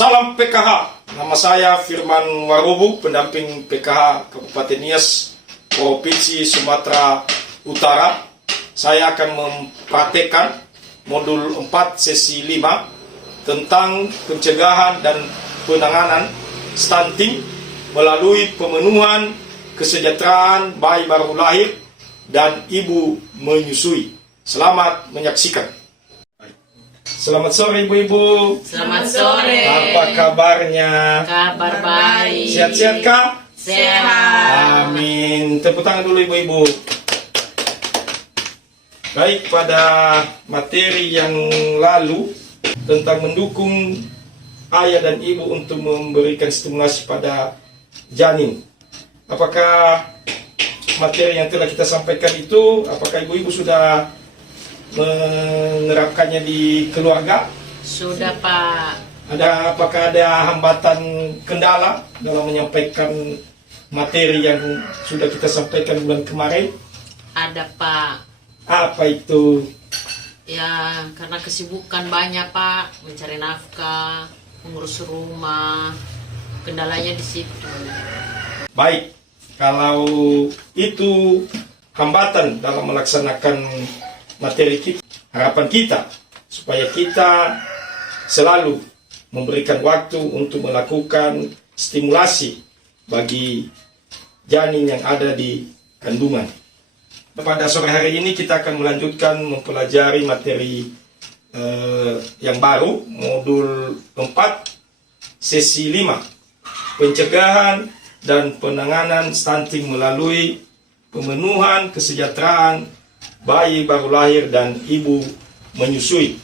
Salam PKH, nama saya Firman Warubu, pendamping PKH Kabupaten Nias, Provinsi Sumatera Utara. Saya akan mempraktekkan modul 4 sesi 5 tentang pencegahan dan penanganan stunting melalui pemenuhan kesejahteraan bayi baru lahir dan ibu menyusui. Selamat menyaksikan. Selamat sore ibu-ibu. Selamat sore. Apa kabarnya? Kabar baik. Sehat-sehat kah? Sehat. Amin. Tepuk tangan dulu ibu-ibu. Baik, pada materi yang lalu tentang mendukung ayah dan ibu untuk memberikan stimulasi pada janin. Apakah materi yang telah kita sampaikan itu, apakah ibu-ibu sudah menerapkannya di keluarga? Sudah Pak. Apakah ada hambatan kendala dalam menyampaikan materi yang sudah kita sampaikan bulan kemarin? Ada Pak. Apa itu? Ya karena kesibukan banyak Pak, mencari nafkah, mengurus rumah, kendalanya di situ. Baik, kalau itu hambatan dalam melaksanakan materi kita, harapan kita supaya kita selalu memberikan waktu untuk melakukan stimulasi bagi janin yang ada di kandungan. Pada sore hari ini kita akan melanjutkan mempelajari materi yang baru, modul 4 sesi 5, pencegahan dan penanganan stunting melalui pemenuhan kesejahteraan bayi baru lahir dan ibu menyusui.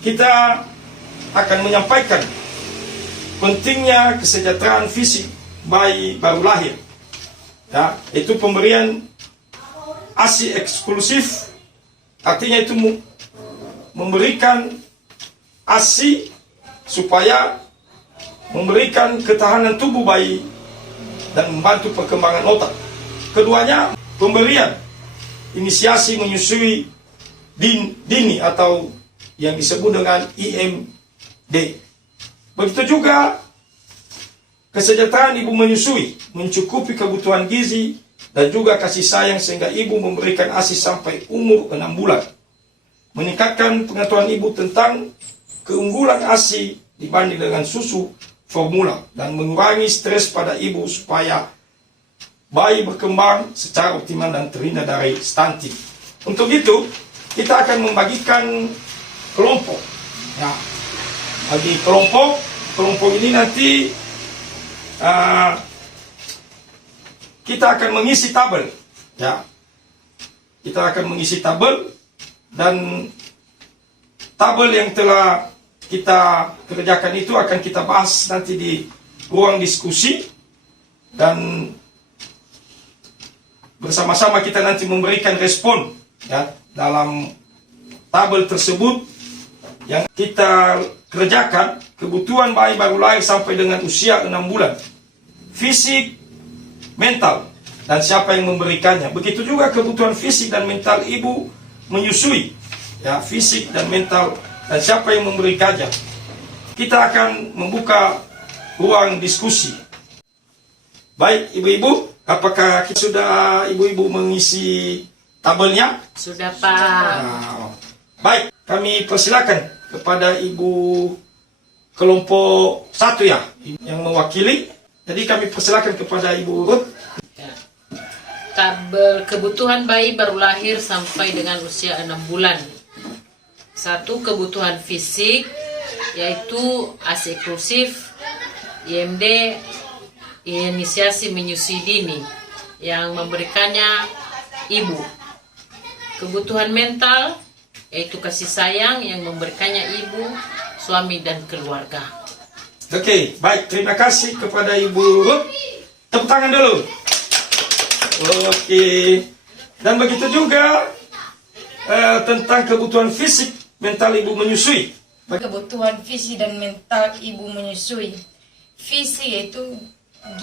Kita akan menyampaikan pentingnya kesejahteraan fisik bayi baru lahir. Ya, itu pemberian ASI eksklusif, artinya itu memberikan ASI supaya memberikan ketahanan tubuh bayi dan membantu perkembangan otak. Keduanya pemberian inisiasi menyusui dini atau yang disebut dengan IMD. Begitu juga kesejahteraan ibu menyusui, mencukupi kebutuhan gizi dan juga kasih sayang sehingga ibu memberikan ASI sampai umur 6 bulan. Meningkatkan pengetahuan ibu tentang keunggulan ASI dibanding dengan susu formula dan mengurangi stres pada ibu supaya bayi berkembang secara optimal dan terhindar dari stunting. Untuk itu, kita akan membagikan kelompok. Ya, bagi kelompok ini nanti kita akan mengisi tabel. Ya, kita akan mengisi tabel dan tabel yang telah kita kerjakan itu akan kita bahas nanti di ruang diskusi dan bersama-sama kita nanti memberikan respon ya, dalam tabel tersebut yang kita kerjakan kebutuhan bayi baru lahir sampai dengan usia 6 bulan, fisik, mental, dan siapa yang memberikannya. Begitu juga kebutuhan fisik dan mental ibu menyusui, ya, fisik dan mental, dan siapa yang memberikannya. Kita akan membuka ruang diskusi. Baik ibu-ibu, apakah kita sudah ibu-ibu mengisi tabelnya? Sudah Pak. Nah, baik, kami persilakan kepada ibu kelompok 1 ya, yang mewakili. Jadi kami persilakan kepada ibu Ruth. Tabel kebutuhan bayi baru lahir sampai dengan usia 6 bulan. 1. Kebutuhan fisik, yaitu ASI eksklusif, IMD, inisiasi menyusui dini, yang memberikannya ibu. Kebutuhan mental, yaitu kasih sayang, yang memberikannya ibu, suami, dan keluarga. Oke, baik, terima kasih kepada ibu Ruth. Tepuk tangan dulu. Oke, dan begitu juga tentang kebutuhan fisik mental ibu menyusui. Kebutuhan fisik dan mental ibu menyusui. Fisik yaitu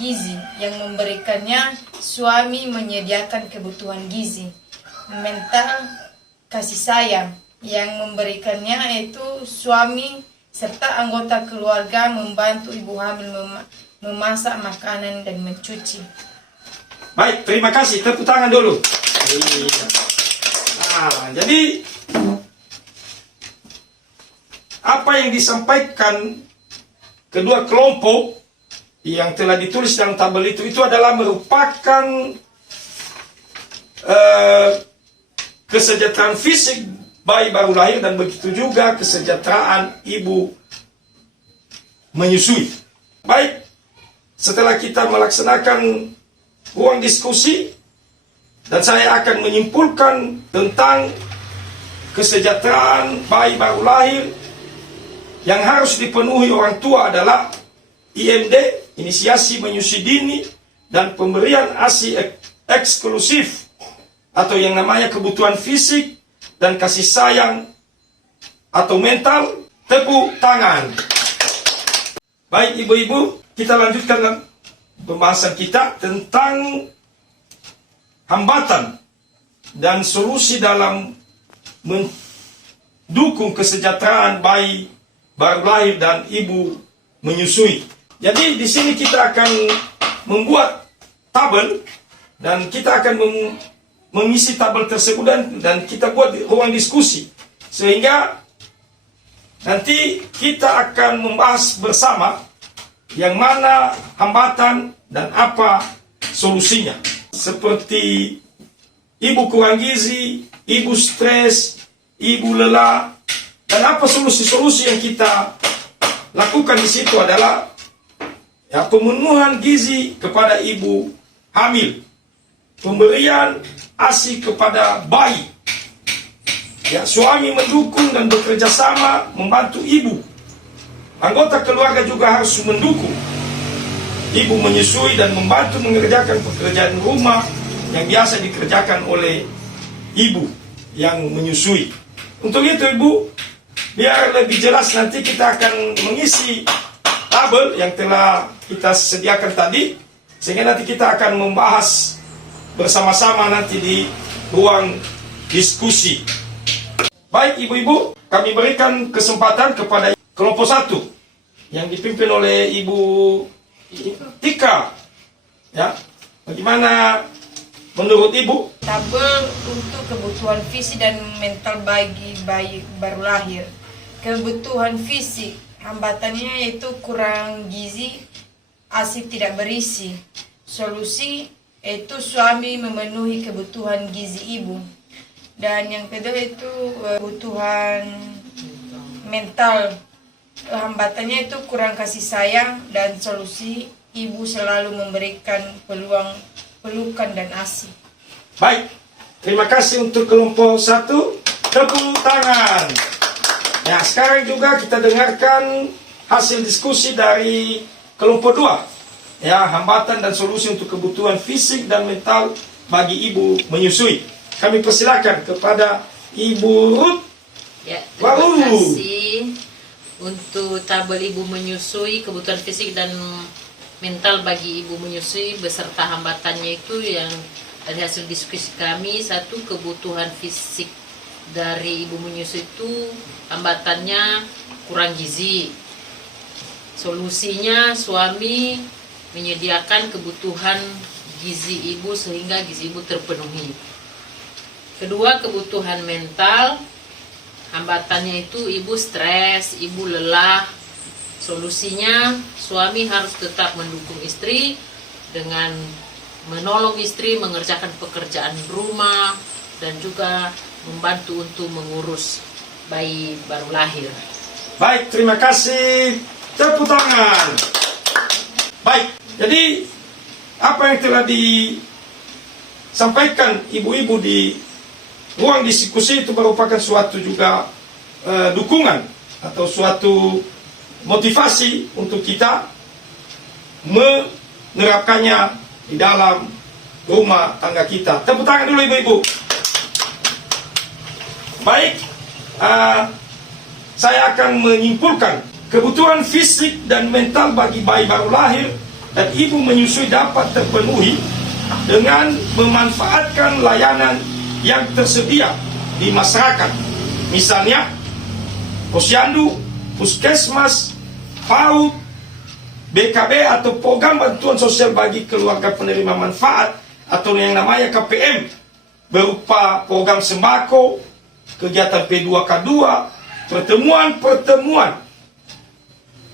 gizi, yang memberikannya suami menyediakan kebutuhan gizi. Mental kasih sayang, yang memberikannya yaitu suami serta anggota keluarga membantu ibu hamil memasak makanan dan mencuci. Baik, terima kasih. Tepuk tangan dulu. Nah, jadi apa yang disampaikan kedua kelompok yang telah ditulis dalam tabel itu adalah merupakan kesejahteraan fisik bayi baru lahir dan begitu juga kesejahteraan ibu menyusui. Baik, setelah kita melaksanakan ruang diskusi dan saya akan menyimpulkan tentang kesejahteraan bayi baru lahir yang harus dipenuhi orang tua adalah IMD, inisiasi menyusui dini, dan pemberian ASI eksklusif atau yang namanya kebutuhan fisik dan kasih sayang atau mental. Tepuk tangan. Baik ibu-ibu, kita lanjutkan dengan pembahasan kita tentang hambatan dan solusi dalam mendukung kesejahteraan bayi baru lahir dan ibu menyusui. Jadi di sini kita akan membuat tabel dan kita akan mengisi tabel tersebut dan kita buat ruang diskusi sehingga nanti kita akan membahas bersama yang mana hambatan dan apa solusinya. Seperti ibu kurang gizi, ibu stres, ibu lelah, dan apa solusi-solusi yang kita lakukan di situ adalah ya, pemenuhan gizi kepada ibu hamil, pemberian ASI kepada bayi, ya, suami mendukung dan bekerja sama membantu ibu. Anggota keluarga juga harus mendukung ibu menyusui dan membantu mengerjakan pekerjaan rumah yang biasa dikerjakan oleh ibu yang menyusui. Untuk itu ibu, biar lebih jelas nanti kita akan mengisi tabel yang telah kita sediakan tadi, sehingga nanti kita akan membahas bersama-sama nanti di ruang diskusi. Baik ibu-ibu, kami berikan kesempatan kepada kelompok 1 yang dipimpin oleh Ibu Tika. Ya, bagaimana menurut Ibu? Tabel untuk kebutuhan fisik dan mental bagi bayi baru lahir. Kebutuhan fisik, hambatannya yaitu kurang gizi, ASI tidak berisi. Solusi yaitu suami memenuhi kebutuhan gizi ibu. Dan yang kedua itu kebutuhan mental, hambatannya itu kurang kasih sayang, dan solusi ibu selalu memberikan pelukan dan ASI. Baik, terima kasih untuk kelompok 1. Tepuk tangan. Ya, sekarang juga kita dengarkan hasil diskusi dari kelompok 2. Ya, hambatan dan solusi untuk kebutuhan fisik dan mental bagi ibu menyusui. Kami persilakan kepada Ibu Ruth. Ya, terima kasih untuk tabel ibu menyusui, kebutuhan fisik dan mental bagi ibu menyusui beserta hambatannya itu yang dari hasil diskusi kami. 1, kebutuhan fisik dari ibu menyusui itu hambatannya kurang gizi. Solusinya suami menyediakan kebutuhan gizi ibu sehingga gizi ibu terpenuhi. Kedua, kebutuhan mental, hambatannya itu ibu stres, ibu lelah. Solusinya suami harus tetap mendukung istri dengan menolong istri mengerjakan pekerjaan rumah dan juga membantu untuk mengurus bayi baru lahir. Baik, terima kasih. Tepuk tangan. Baik, jadi apa yang telah disampaikan ibu-ibu di ruang diskusi itu merupakan suatu juga dukungan atau suatu motivasi untuk kita menerapkannya di dalam rumah tangga kita. Tepuk tangan dulu ibu-ibu. Baik, saya akan menyimpulkan kebutuhan fisik dan mental bagi bayi baru lahir dan ibu menyusui dapat terpenuhi dengan memanfaatkan layanan yang tersedia di masyarakat. Misalnya posyandu, puskesmas, PAUD, BKB atau program bantuan sosial bagi keluarga penerima manfaat atau yang namanya KPM, berupa program sembako, kegiatan P2K2, pertemuan-pertemuan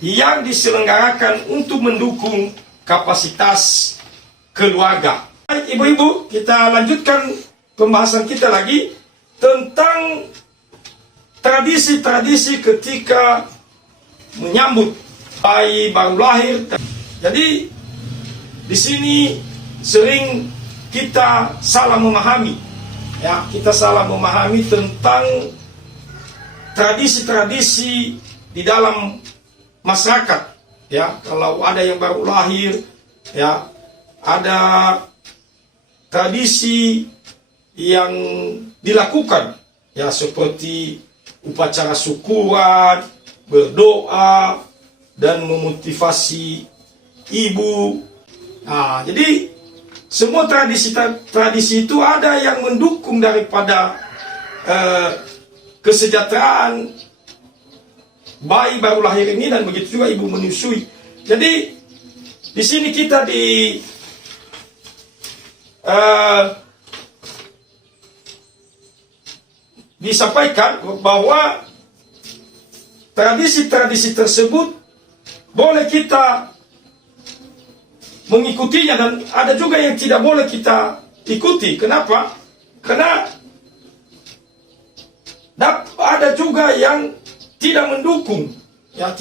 yang diselenggarakan untuk mendukung kapasitas keluarga. Baik ibu-ibu, kita lanjutkan pembahasan kita lagi tentang tradisi-tradisi ketika menyambut bayi baru lahir. Jadi di sini sering kita salah memahami, ya, kita salah memahami tentang tradisi-tradisi di dalam masyarakat, ya. Kalau ada yang baru lahir, ya, ada tradisi yang dilakukan, ya, seperti upacara syukuran, berdoa, dan memotivasi ibu. Nah, jadi semua tradisi itu ada yang mendukung daripada kesejahteraan bayi baru lahir ini, dan begitu juga ibu menyusui. Jadi di sini kita disampaikan bahwa tradisi-tradisi tersebut boleh kita mengikutinya, dan ada juga yang tidak boleh kita ikuti. Kenapa? Karena ada juga yang tidak mendukung, ya,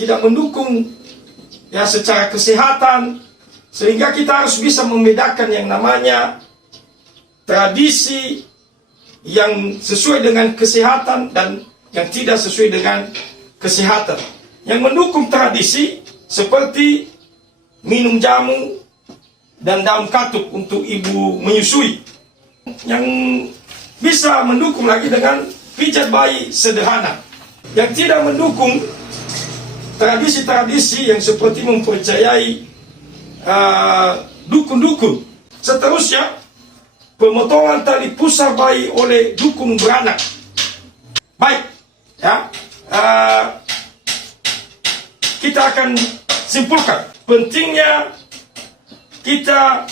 ya, secara kesehatan, sehingga kita harus bisa membedakan yang namanya tradisi yang sesuai dengan kesehatan dan yang tidak sesuai dengan kesehatan. Yang mendukung tradisi seperti minum jamu dan daun katuk untuk ibu menyusui. Yang bisa mendukung lagi dengan pijat bayi sederhana. Yang tidak mendukung tradisi-tradisi yang seperti mempercayai dukun-dukun. Seterusnya, pemotongan tali pusar bayi oleh dukun beranak. Baik, ya. Kita akan simpulkan pentingnya kita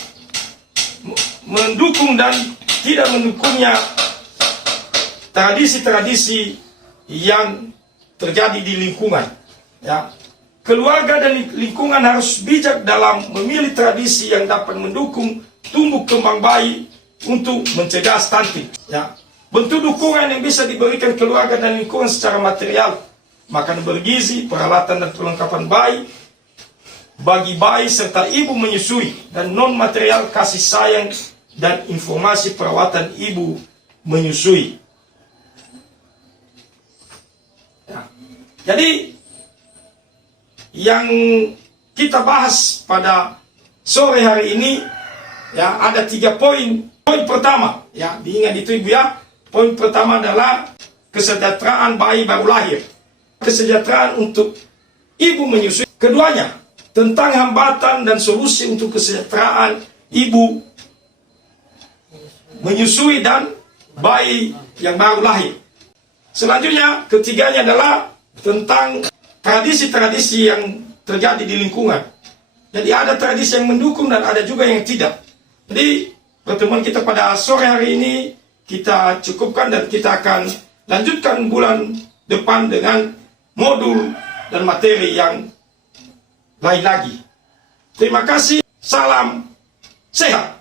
mendukung dan tidak mendukungnya tradisi-tradisi yang terjadi di lingkungan, ya. Keluarga dan lingkungan harus bijak dalam memilih tradisi yang dapat mendukung tumbuh kembang bayi untuk mencegah stunting, ya. Bentuk dukungan yang bisa diberikan keluarga dan lingkungan secara material, makan bergizi, peralatan dan perlengkapan bayi bagi bayi serta ibu menyusui, dan non material kasih sayang dan informasi perawatan ibu menyusui. Ya. Jadi yang kita bahas pada sore hari ini, ya, ada 3 poin. Poin pertama, ya, diingat itu ibu, ya. Poin pertama adalah kesejahteraan bayi baru lahir, kesejahteraan untuk ibu menyusui. Keduanya tentang hambatan dan solusi untuk kesejahteraan ibu menyusui dan bayi yang baru lahir. Selanjutnya, ketiganya adalah tentang tradisi-tradisi yang terjadi di lingkungan. Jadi ada tradisi yang mendukung dan ada juga yang tidak. Jadi pertemuan kita pada sore hari ini kita cukupkan, dan kita akan lanjutkan bulan depan dengan modul dan materi yang lain lagi. Terima kasih, salam sehat.